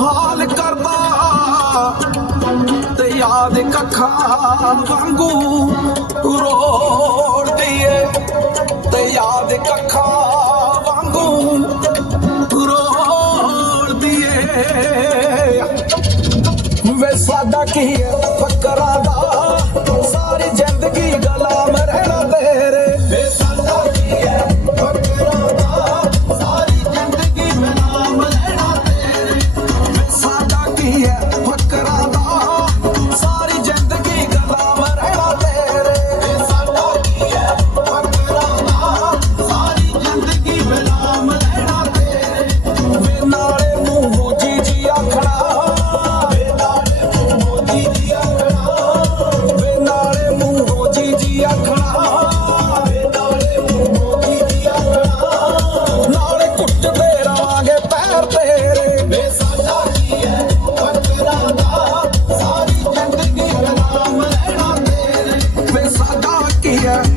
ਹਾਲ ਕਰਦਾ। ਤੇ ਯਾਦ ਕੱਖਾਂ ਵਾਂਗੂ ਰੋੜਦੀ ਏ ਤੇ ਯਾਦ ਕੱਖਾਂ ਵਾਂਗੂ ਰੋੜਦੀ ਏ ਵੇ ਸਾਡਾ ਕੀ ਫਕਰਾਂ ਦਾ ਕੀ ਹੈ ਫਕਰਾਂ ਦਾ। ਸਾਰੀ ਜ਼ਿੰਦਗੀ ਗੁਲਾਮ ਰਹਿਣਾ ਤੇਰੇ। ਵੇ ਸਾਡਾ ਕੀ ਹੈ ਫਕਰਾਂ ਦਾ। ਸਾਰੀ ਜ਼ਿੰਦਗੀ ਗੁਲਾਮ ਰਹਿਣਾ ਤੇਰੇ। ਵੇ ਨਾਲੇ ਮੂੰਹੋਂ ਜੀ ਜੀ ਆਖਣਾ। ਵੇ ਨਾਲੇ ਮੂੰਹੋਂ ਜੀ ਜੀ ਆਖਣਾ। ਵੇ ਨਾਲੇ ਮੂੰਹੋਂ ਜੀ ਜੀ ਆਖਣਾ। ਵੇ ਨਾਲੇ ਮੂੰਹੋਂ ਜੀ ਜੀ ਆਖਣਾ। ਨਾਲੇ ਕੁੱਟਦੇ ਰਵਾਂਗੇ ਪੈਰ Yeah.